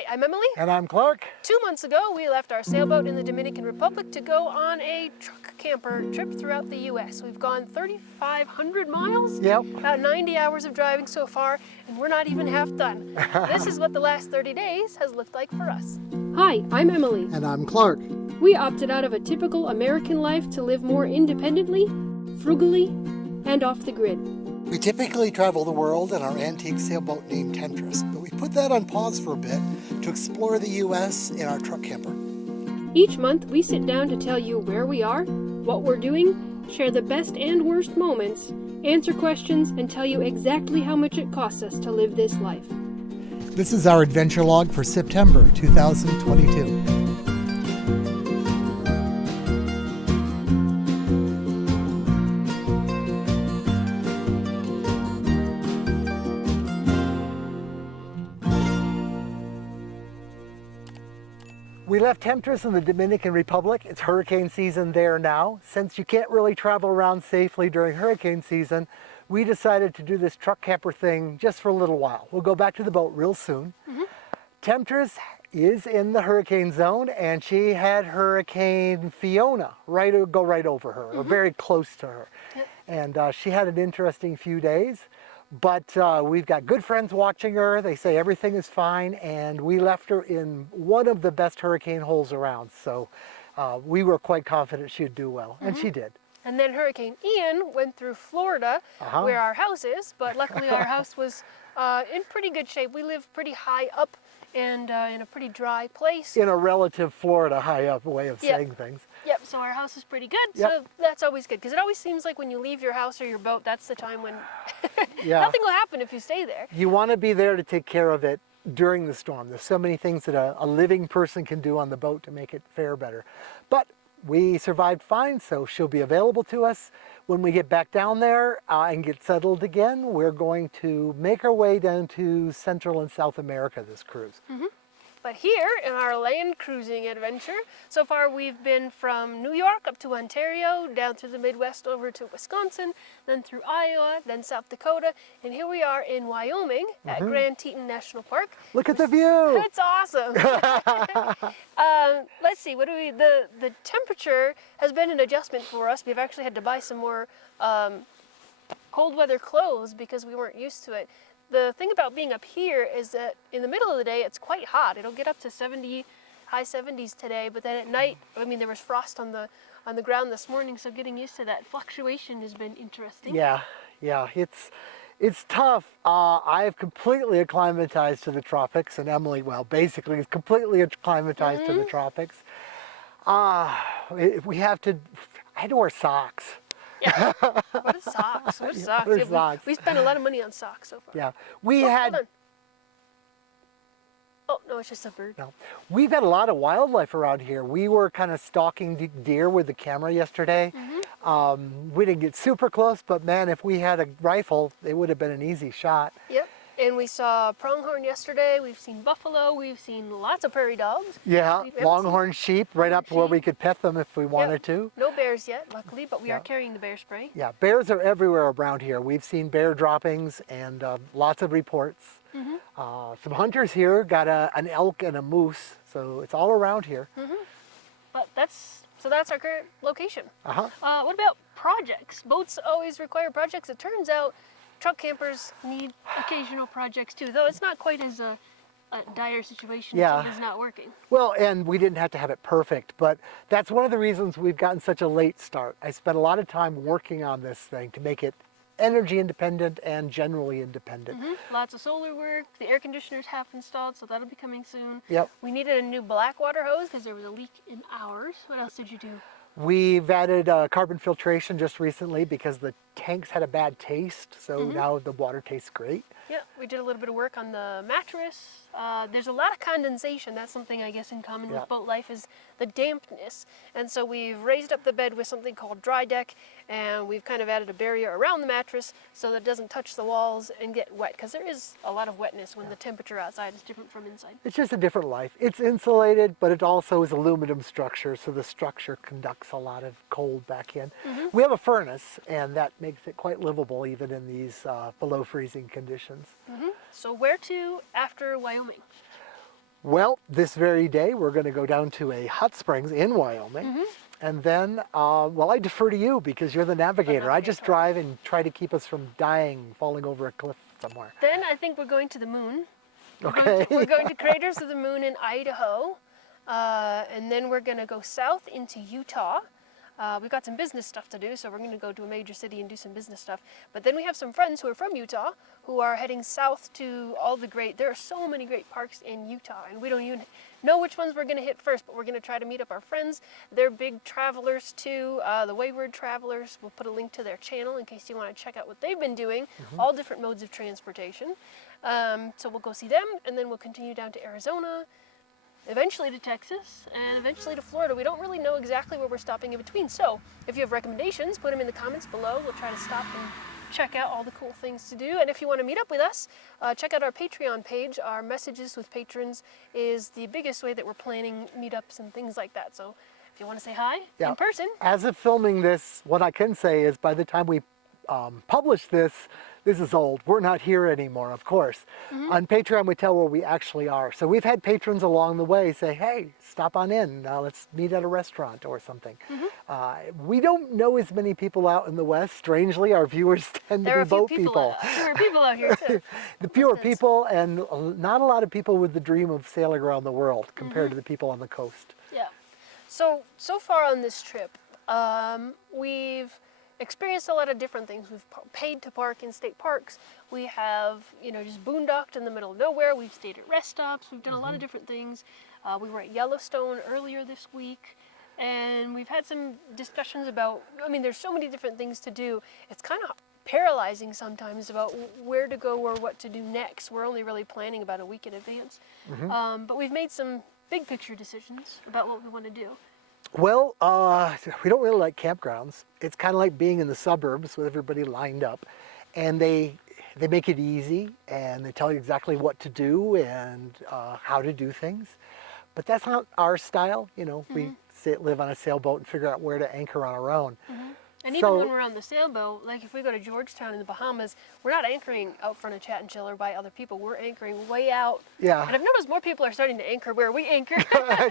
Hi, I'm Emily. And I'm Clark. 2 months ago, we left our sailboat in the Dominican Republic to go on a truck camper trip throughout the U.S. We've gone 3,500 miles, Yep. about 90 hours of driving so far, and we're not even half done. This is what the last 30 days has looked like for us. Hi, I'm Emily. And I'm Clark. We opted out of a typical American life to live more independently, frugally, and off the grid. We typically travel the world in our antique sailboat named Temptress, but we put that on pause for a bit to explore the U.S. in our truck camper. Each month, we sit down to tell you where we are, what we're doing, share the best and worst moments, answer questions, and tell you exactly how much it costs us to live this life. This is our adventure log for September 2022. We left Temptress in the Dominican Republic. It's hurricane season there now. Since you can't really travel around safely during hurricane season, we decided to do this truck camper thing just for a little while. We'll go back to the boat real soon. Temptress is in the hurricane zone, and she had Hurricane Fiona go right over her, or very close to her. Yep. And she had an interesting few days. But we've got good friends watching her. They say everything is fine, and we left her in one of the best hurricane holes around. So we were quite confident she'd do well, and she did. And then Hurricane Ian went through Florida, where our house is, but luckily our house was in pretty good shape. We live pretty high up and in a pretty dry place. In a relative Florida high up way of saying things. Yep, so our house is pretty good, so that's always good. Because it always seems like when you leave your house or your boat, that's the time when nothing will happen if you stay there. You want to be there to take care of it during the storm. There's so many things that a living person can do on the boat to make it fare better. But we survived fine, so she'll be available to us. When we get back down there and get settled again, we're going to make our way down to Central and South America this cruise. But here in our land cruising adventure, so far we've been from New York up to Ontario, down through the Midwest over to Wisconsin, then through Iowa, then South Dakota, and here we are in Wyoming at Grand Teton National Park. Look at the view! It's awesome! Let's see, the temperature has been an adjustment for us. We've actually had to buy some more cold weather clothes because we weren't used to it. The thing about being up here is that in the middle of the day, it's quite hot. It'll get up to 70, high 70s today, but then at night, I mean, there was frost on the ground this morning, so getting used to that fluctuation has been interesting. Yeah, it's tough. I've completely acclimatized to the tropics, and Emily, well, basically is completely acclimatized to the tropics. I had to wear socks. Yeah. What are socks? What are socks? What are socks? We spent a lot of money on socks so far. Yeah, we had. Hold on. Oh no, it's just a bird. No, we've had a lot of wildlife around here. We were kind of stalking deer with the camera yesterday. We didn't get super close, but man, if we had a rifle, it would have been an easy shot. Yep. And we saw pronghorn yesterday. We've seen buffalo. We've seen lots of prairie dogs. Yeah, longhorn sheep right up where we could pet them if we wanted to. No bears yet, luckily, but we are carrying the bear spray. Yeah, bears are everywhere around here. We've seen bear droppings and lots of reports. Some hunters here got an elk and a moose, so it's all around here. But that's our current location. Uh-huh. What about projects? Boats always require projects. It turns out truck campers need occasional projects too, though it's not quite as a dire situation if something's not working. Well, and we didn't have to have it perfect, but that's one of the reasons we've gotten such a late start. I spent a lot of time working on this thing to make it energy independent and generally independent. Lots of solar work. The air conditioner's half installed, so that'll be coming soon. Yep. We needed a new black water hose because there was a leak in ours. What else did you do? We've added carbon filtration just recently because the tanks had a bad taste, so now the water tastes great. Yeah, we did a little bit of work on the mattress. There's a lot of condensation. That's something I guess in common with boat life is the dampness. And so we've raised up the bed with something called dry deck, and we've kind of added a barrier around the mattress so that it doesn't touch the walls and get wet, because there is a lot of wetness when the temperature outside is different from inside. It's just a different life. It's insulated, but it also is aluminum structure, so the structure conducts a lot of cold back in. We have a furnace, and that makes it quite livable even in these below freezing conditions. So where to after Wyoming? Well, this very day, we're going to go down to a hot springs in Wyoming. And then, well, I defer to you because you're the navigator. I just drive and try to keep us from dying, falling over a cliff somewhere. Then I think we're going to the moon. Okay. We're going to Craters of the Moon in Idaho. And then we're going to go south into Utah. We've got some business stuff to do, so we're going to go to a major city and do some business stuff. But then we have some friends who are from Utah who are heading south to all the there are so many great parks in Utah, and we don't even know which ones we're going to hit first, but we're going to try to meet up our friends. They're big travelers too, the Wayward Travelers. We'll put a link to their channel in case you want to check out what they've been doing, all different modes of transportation. So we'll go see them, and then we'll continue down to Arizona, eventually to Texas, and eventually to Florida. We don't really know exactly where we're stopping in between. So if you have recommendations, put them in the comments below. We'll try to stop and check out all the cool things to do. And if you want to meet up with us, check out our Patreon page. Our messages with patrons is the biggest way that we're planning meetups and things like that. So if you want to say hi in person. As of filming this, what I can say is by the time we publish this, this is old. We're not here anymore, of course. On Patreon, we tell where we actually are. So we've had patrons along the way say, hey, stop on in. Let's meet at a restaurant or something. We don't know as many people out in the West. Strangely, our viewers tend to be boat people. Fewer people out here, too. The fewer people, and not a lot of people with the dream of sailing around the world compared to the people on the coast. Yeah. So far on this trip, we've experienced a lot of different things. We've paid to park in state parks. We have, just boondocked in the middle of nowhere. We've stayed at rest stops. We've done a lot of different things. We were at Yellowstone earlier this week, and we've had some discussions about, there's so many different things to do. It's kind of paralyzing sometimes about where to go or what to do next. We're only really planning about a week in advance. But we've made some big picture decisions about what we want to do. Well, we don't really like campgrounds. It's kind of like being in the suburbs with everybody lined up, and they make it easy, and they tell you exactly what to do and how to do things. But that's not our style. We live on a sailboat and figure out where to anchor on our own. And even when we're on the sailboat, like if we go to Georgetown in the Bahamas, we're not anchoring out front of Chat and Chill or by other people. We're anchoring way out. Yeah. And I've noticed more people are starting to anchor where we anchor.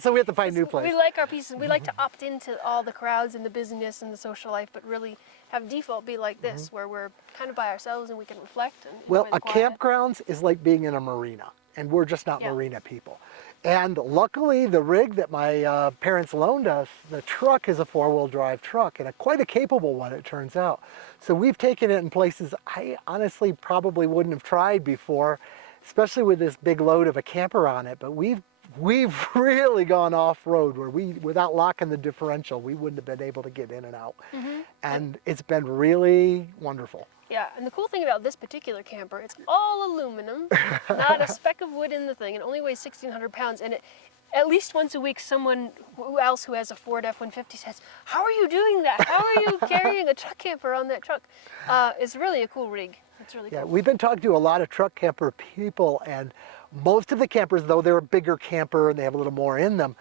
So we have to find new places. We like our pieces. We like to opt into all the crowds and the busyness and the social life, but really have default be like this, where we're kind of by ourselves and we can reflect. And well, enjoy a the quiet. campground is like being in a marina, and we're just not marina people. And luckily, the rig that my parents loaned us, the truck is a four-wheel drive truck, and quite a capable one, it turns out. So we've taken it in places I honestly probably wouldn't have tried before, especially with this big load of a camper on it. But we've really gone off-road where without locking the differential, we wouldn't have been able to get in and out. And it's been really wonderful. Yeah, and the cool thing about this particular camper, it's all aluminum, not a speck of wood in the thing. It only weighs 1,600 pounds, and at least once a week, someone else who has a Ford F-150 says, "How are you doing that? How are you carrying a truck camper on that truck?" It's really a cool rig. It's really cool. Yeah, we've been talking to a lot of truck camper people, and most of the campers, though they're a bigger camper and they have a little more in them,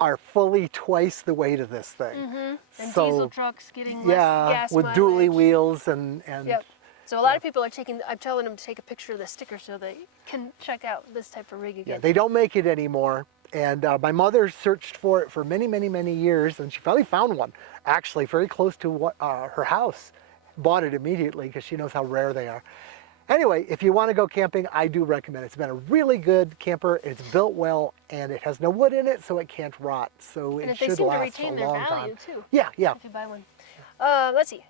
are fully twice the weight of this thing. And So, diesel trucks getting less gas with mileage. dually wheels and Yep. So a lot of people are I'm telling them to take a picture of the sticker so they can check out this type of rig again. yeah, they don't make it anymore. And my mother searched for it for many, many, many years, and she finally found one, actually very close to her house. Bought it immediately because she knows how rare they are. Anyway, if you want to go camping, I do recommend it. It's been a really good camper. It's built well, and it has no wood in it, so it can't rot. So And it if they should seem to last a retain their long value time. too. Yeah, yeah. If you buy one. Let's see.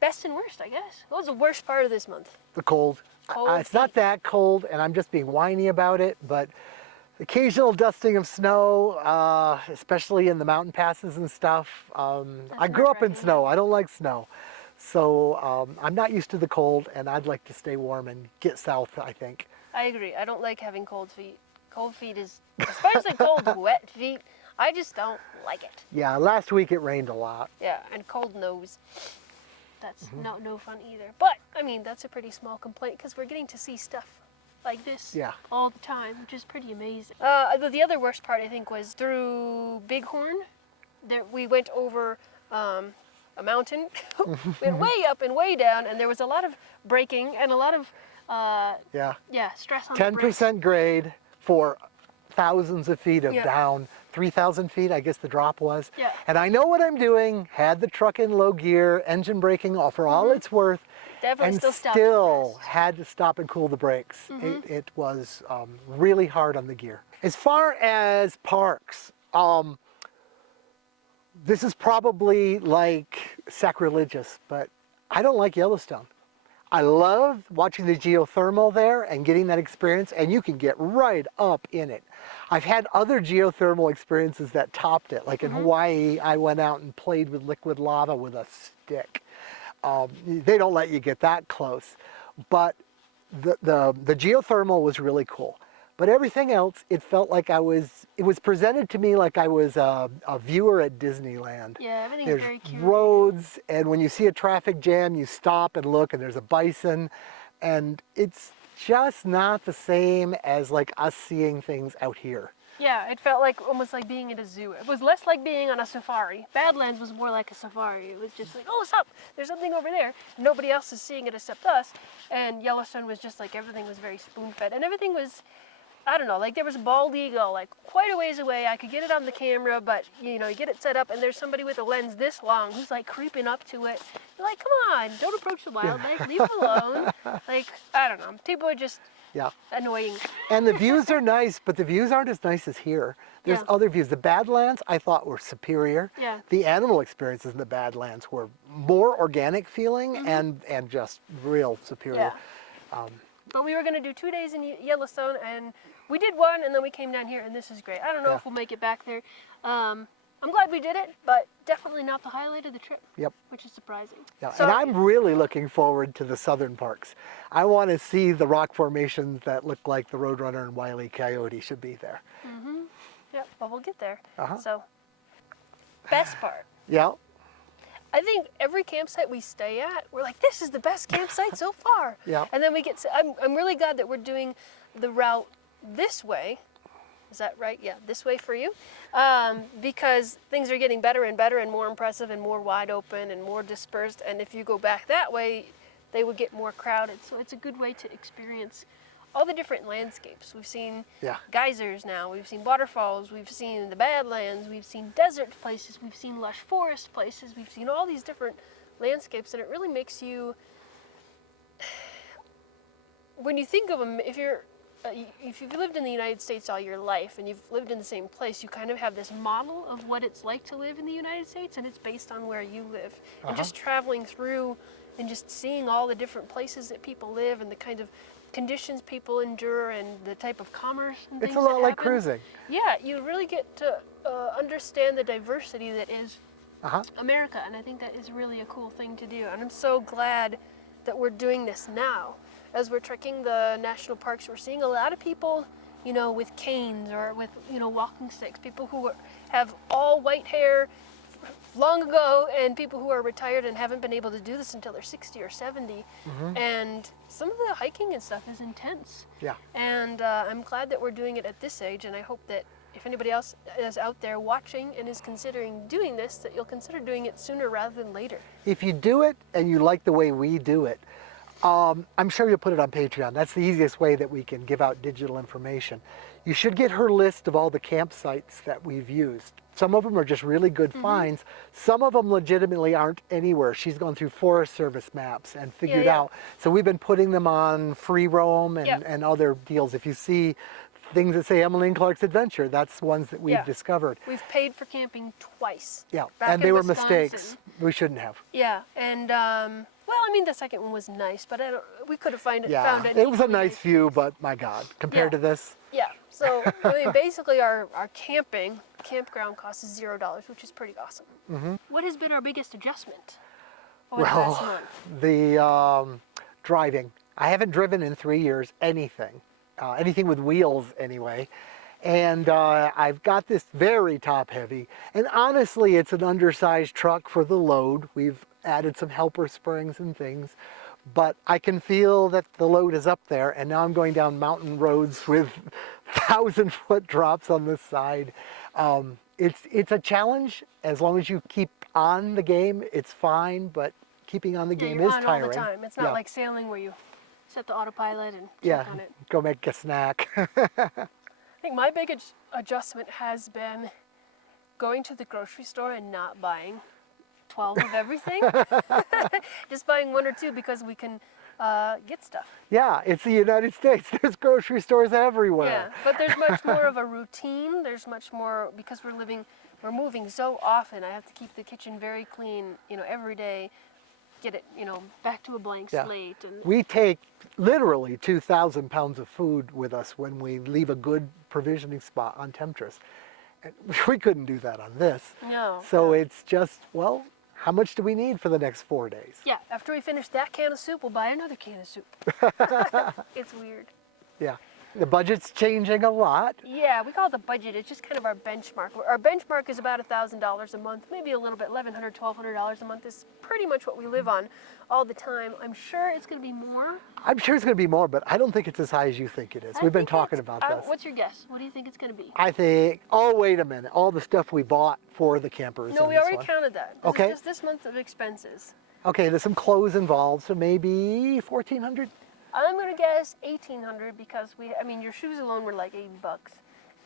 Best and worst, I guess. What was the worst part of this month? The cold. Cold It's not feet. that cold, and I'm just being whiny about it, but occasional dusting of snow, especially in the mountain passes and stuff. I grew up in nerve-wracking, snow. I don't like snow. So I'm not used to the cold, and I'd like to stay warm and get south, I think. I agree. I don't like having cold feet. Cold feet is, especially cold, wet feet. I just don't like it. Yeah, last week it rained a lot. Yeah, and cold nose. That's no fun either. But, that's a pretty small complaint because we're getting to see stuff like this all the time, which is pretty amazing. The other worst part, I think, was through Bighorn. We went over a mountain. We went way up and way down, and there was a lot of braking and a lot of stress on the brakes. 10% grade for thousands of feet of Yeah. down, 3,000 feet, I guess the drop was. Yeah. And I know what I'm doing, had the truck in low gear, engine braking for all it's worth, Definitely and still stopped you fast. had to stop and cool the brakes. It was really hard on the gear. As far as parks, this is probably like sacrilegious, but I don't like Yellowstone. I love watching the geothermal there and getting that experience, and you can get right up in it. I've had other geothermal experiences that topped it. Like in Hawaii, I went out and played with liquid lava with a stick. They don't let you get that close, but the geothermal was really cool. But everything else, it felt like it was presented to me like I was a viewer at Disneyland. Yeah, everything's There's very curated. roads, and when you see a traffic jam, you stop and look, and there's a bison, and it's just not the same as like us seeing things out here. Yeah, it felt like almost like being in a zoo. It was less like being on a safari. Badlands was more like a safari. It was just like, oh, what's up? There's something over there. Nobody else is seeing it except us. And Yellowstone was just like everything was very spoon-fed. And everything was, I don't know, like there was a bald eagle like quite a ways away. I could get it on the camera, but you know, you get it set up and there's somebody with a lens this long who's like creeping up to it. You're like, come on, don't approach the wildlife, leave it alone. Like, I don't know, people are just annoying. And the views are nice, but the views aren't as nice as here. There's other views. The Badlands I thought were superior. Yeah. The animal experiences in the Badlands were more organic feeling and just real superior. Yeah. But we were going to do 2 days in Yellowstone, and we did one, and then we came down here, and this is great. I don't know if we'll make it back there. I'm glad we did it, but definitely not the highlight of the trip. Yep. Which is surprising. Yeah. So, And I'm really looking forward to the southern parks. I want to see the rock formations that look like the Roadrunner and Wile E. Coyote should be there. Yep, but we'll get there. Uh-huh. So, best part. Yeah. I think every campsite we stay at, we're like, this is the best campsite so far. Yeah. And then we get to, I'm really glad that we're doing the route this way. Is that right? Yeah, this way for you. Because things are getting better and better and more impressive and more wide open and more dispersed. And if you go back that way, they would get more crowded. So it's a good way to experience all the different landscapes. We've seen geysers now, we've seen waterfalls, we've seen the Badlands, we've seen desert places, we've seen lush forest places, we've seen all these different landscapes, and it really makes you, when you think of them, if you've lived in the United States all your life and you've lived in the same place, you kind of have this model of what it's like to live in the United States, and it's based on where you live. And just traveling through and just seeing all the different places that people live and the kind of conditions people endure and the type of commerce and things It's a lot that like happen. cruising. Yeah, you really get to understand the diversity that is America, and I think that is really a cool thing to do. And I'm so glad that we're doing this now. As we're trekking the national parks, we're seeing a lot of people, you know, with canes or with, you know, walking sticks, people who have all white hair long ago, and people who are retired and haven't been able to do this until they're 60 or 70. And some of the hiking and stuff is intense. Yeah. And I'm glad that we're doing it at this age, and I hope that if anybody else is out there watching and is considering doing this, that you'll consider doing it sooner rather than later. If you do it and you like the way we do it, I'm sure you'll put it on Patreon. That's the easiest way that we can give out digital information. You should get her list of all the campsites that we've used. Some of them are just really good finds. Some of them legitimately aren't anywhere. She's gone through Forest Service maps and figured out. So we've been putting them on Free Roam and other deals. If you see things that say Emily and Clark's Adventure, that's ones that we've discovered. We've paid for camping twice. Yeah, Back and in they were Wisconsin. mistakes. We shouldn't have. Yeah, and well, I mean, the second one was nice, but we could have found it. It was a nice view, but my God, compared to this. Yeah, so I mean, basically our campground cost is $0, which is pretty awesome. What has been our biggest adjustment over the past month? The driving. I haven't driven in 3 years anything with wheels anyway. And I've got this very top heavy, and honestly it's an undersized truck for the load. We've added some helper springs and things, but I can feel that the load is up there, and now I'm going down mountain roads with 1,000-foot drops on the side. It's a challenge. As long as you keep on the game, it's fine, but keeping on the game you're is on tiring. all the time. It's not like sailing where you set the autopilot and check on it. Go make a snack. think my big adjustment has been going to the grocery store and not buying 12 of everything. Just buying 1 or 2 because we can get stuff. Yeah, it's the United States. There's grocery stores everywhere. Yeah, but there's much more of a routine. There's much more, because we're moving so often. I have to keep the kitchen very clean, every day. Get it, back to a blank slate. And we take literally 2,000 pounds of food with us when we leave a good provisioning spot on Temptress. And we couldn't do that on this. No. So it's just, well, how much do we need for the next 4 days? Yeah, after we finish that can of soup, we'll buy another can of soup. It's weird. Yeah. The budget's changing a lot. Yeah, we call it the budget. It's just kind of our benchmark. Our benchmark is about $1,000 a month, maybe a little bit, $1,100, $1,200 a month is pretty much what we live on all the time. I'm sure it's going to be more. I'm sure it's going to be more, but I don't think it's as high as you think it is. We've been talking about this. What's your guess? What do you think it's going to be? I think, oh, wait a minute. All the stuff we bought for the campers. No, in we this already one. counted that. This Okay. is just this month of expenses. Okay, there's some clothes involved, so maybe 1,400? I'm gonna guess 1,800 because your shoes alone were like $80,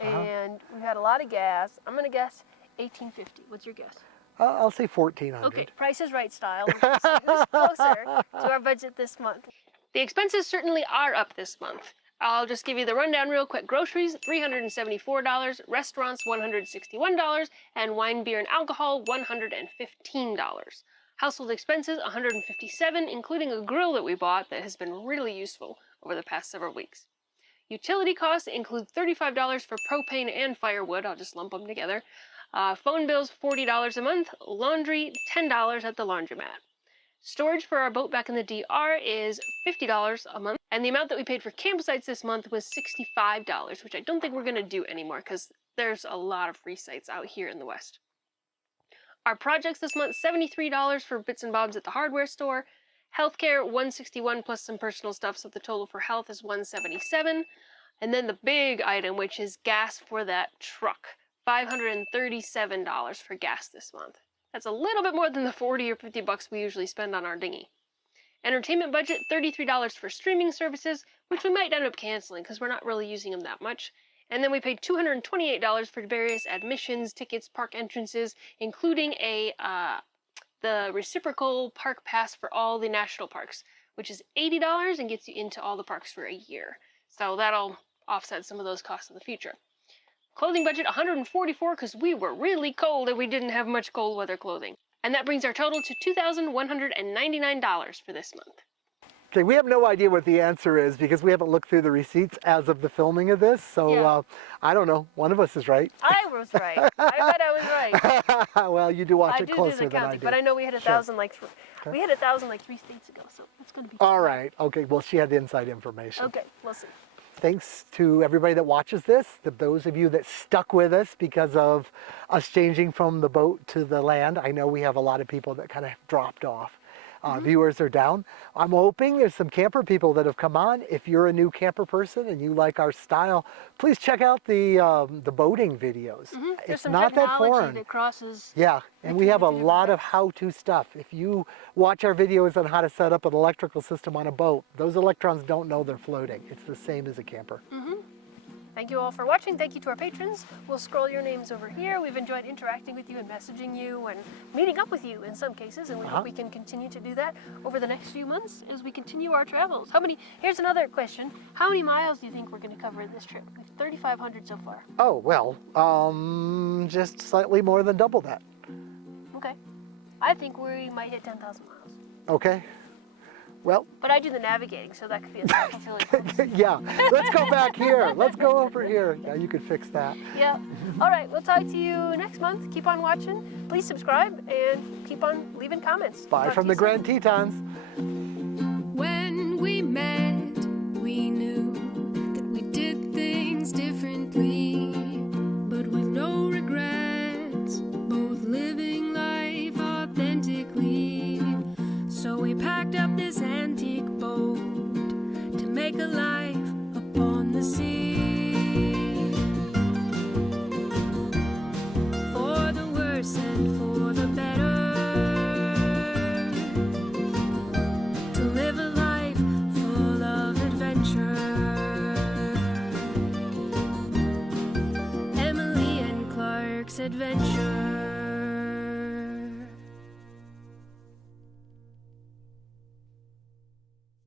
and we had a lot of gas. I'm gonna guess 1,850. What's your guess? I'll say 1,400. Okay, Price is Right style. We're see who's closer to our budget this month. The expenses certainly are up this month. I'll just give you the rundown real quick. Groceries, $374. Restaurants, $161. And wine, beer, and alcohol, $115. Household expenses, $157, including a grill that we bought that has been really useful over the past several weeks. Utility costs include $35 for propane and firewood. I'll just lump them together. Phone bills, $40 a month. Laundry, $10 at the laundromat. Storage for our boat back in the DR is $50 a month. And the amount that we paid for campsites this month was $65, which I don't think we're going to do anymore because there's a lot of free sites out here in the West. Our projects this month, $73 for bits and bobs at the hardware store. Healthcare, $161 plus some personal stuff, so the total for health is $177. And then the big item, which is gas for that truck, $537 for gas this month. That's a little bit more than the 40 or 50 bucks we usually spend on our dinghy. Entertainment budget, $33 for streaming services, which we might end up canceling because we're not really using them that much. And then we paid $228 for various admissions, tickets, park entrances, including the reciprocal park pass for all the national parks, which is $80 and gets you into all the parks for a year. So that'll offset some of those costs in the future. Clothing budget, $144 because we were really cold and we didn't have much cold weather clothing. And that brings our total to $2,199 for this month. Okay, we have no idea what the answer is because we haven't looked through the receipts as of the filming of this. So Yeah. I don't know. One of us is right. I was right. I bet I was right. Well, you do watch I it do closer the than I counting, do. but I know we had 1,000 we had 1,000 like 3 states ago, so it's going to be All right. Okay. Well, she had the inside information. Okay, we'll see. Thanks to everybody that watches this, those of you that stuck with us because of us changing from the boat to the land. I know we have a lot of people that kind of dropped off. Viewers are down. I'm hoping there's some camper people that have come on. If you're a new camper person and you like our style, please check out the boating videos. There's It's some not that technology foreign. that crosses. Yeah, and we have a different lot of types. how-to stuff. If you watch our videos on how to set up an electrical system on a boat, those electrons don't know they're floating. It's the same as a camper. Thank you all for watching. Thank you to our patrons. We'll scroll your names over here. We've enjoyed interacting with you and messaging you and meeting up with you in some cases, and we hope we can continue to do that over the next few months as we continue our travels. Here's another question. How many miles do you think we're going to cover in this trip? We've 3,500 so far. Oh, well, just slightly more than double that. Okay. I think we might hit 10,000 miles. Okay. Well, But I do the navigating, so that could be a self-fulfilling. yeah, let's go back here. Let's go over here. Yeah, you could fix that. Yeah. All right, we'll talk to you next month. Keep on watching. Please subscribe and keep on leaving comments. Bye Talk from to the you soon. Grand Tetons. When we met, we knew that we did things differently, but with no regrets, both living life authentically. So we packed up this antique boat to make a life upon the sea. For the worse and for the better, to live a life full this adventure.